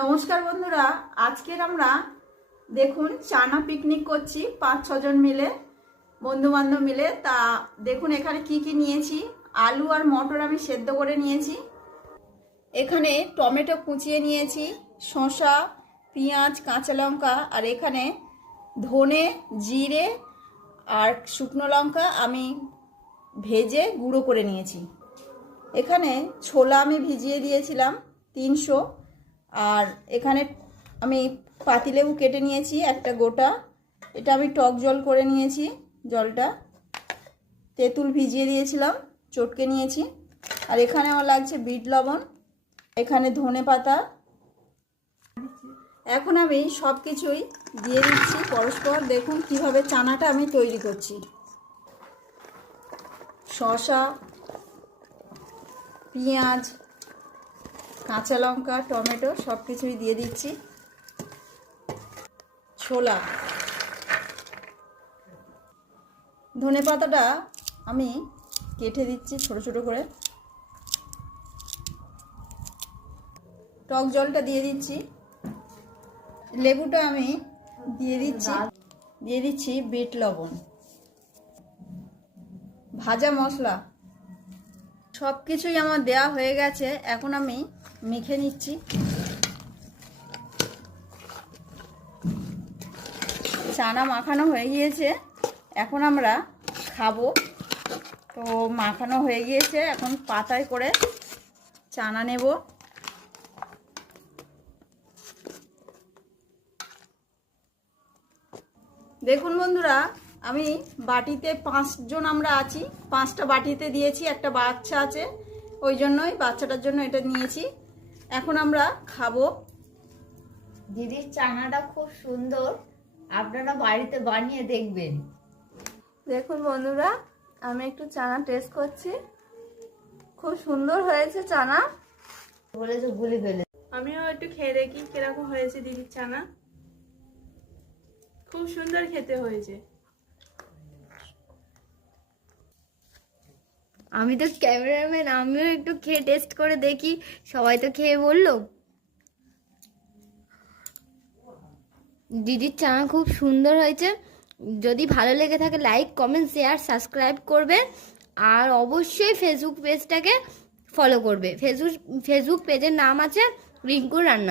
নমস্কার বন্ধুরা, আজকের আমরা দেখুন চানা পিকনিক করছি 5-6 জন মিলে, বন্ধু বান্ধব মিলে। তা দেখুন এখানে কি কি নিয়েছি। আলু আর মটর আমি সেদ্ধ করে নিয়েছি। এখানে টমেটো কুচিয়ে নিয়েছি, শসা, পেঁয়াজ, কাঁচা লঙ্কা, আর এখানে ধনে, জিরে আর শুকনো লঙ্কা আমি ভেজে গুঁড়ো করে নিয়েছি। এখানে ছোলা আমি ভিজিয়ে দিয়েছিলাম 300। আর এখানে আমি পাতিলেবু কেটে নিয়েছি একটা গোটা, এটা আমি টক জল করে নিয়েছি। জলটা তেঁতুল ভিজিয়ে দিয়েছিলাম, চটকে নিয়েছি। আর এখানে আমার লাগছে বিট লবণ, এখানে ধনে পাতা। এখন আমি সব কিছুই দিয়ে দিচ্ছি পরস্পর। দেখুন কিভাবে চানাটা আমি তৈরি করছি। শসা, পেঁয়াজ, কাঁচা লঙ্কা, টমেটো সব কিছুই দিয়ে দিচ্ছি। ছোলা, ধনে পাতাটা আমি কেটে দিচ্ছি ছোট ছোট করে। টক জলটা দিয়ে দিচ্ছি, লেবুটা আমি দিয়ে দিচ্ছি বিট লবণ, ভাজা মশলা সব কিছুই আমার দেয়া হয়ে গেছে। এখন আমি মেখে নিচ্ছি। চানা মাখানো হয়ে গিয়েছে, এখন আমরা খাবো। তো মাখানো হয়ে গিয়েছে, এখন পাতায় করে চানা নেব। দেখুন বন্ধুরা, আমি বাটিতে 5 জন আমরা আছি, 5টা বাটিতে দিয়েছি। একটা বাচ্চা আছে, ওই জন্যই বাচ্চাটার জন্য এটা নিয়েছি। এখন আমরা খাবো। দিদির চানাটা খুব সুন্দর, আপনারা বাড়িতে বানিয়ে দেখবেন। দেখুন বন্ধুরা, আমি একটু চানা টেস্ট করছি। খুব সুন্দর হয়েছে চানা। বলেছে গুলি ফেলে। আমিও একটু খেয়ে দেখি কিরকম হয়েছে দিদির চানা। খুব সুন্দর খেতে হয়েছে। আমি তো ক্যামেরাম্যান, আমিও একটু খেয়ে টেস্ট করে দেখি। সবাই তো খেয়ে বললো দিদির চানা খুব সুন্দর হয়েছে। যদি ভালো লেগে থাকে লাইক, কমেন্ট, শেয়ার, সাবস্ক্রাইব করবে। আর অবশ্যই ফেসবুক পেজটাকে ফলো করবে। ফেসবুক পেজের নাম আছে রিঙ্কুর রান্না।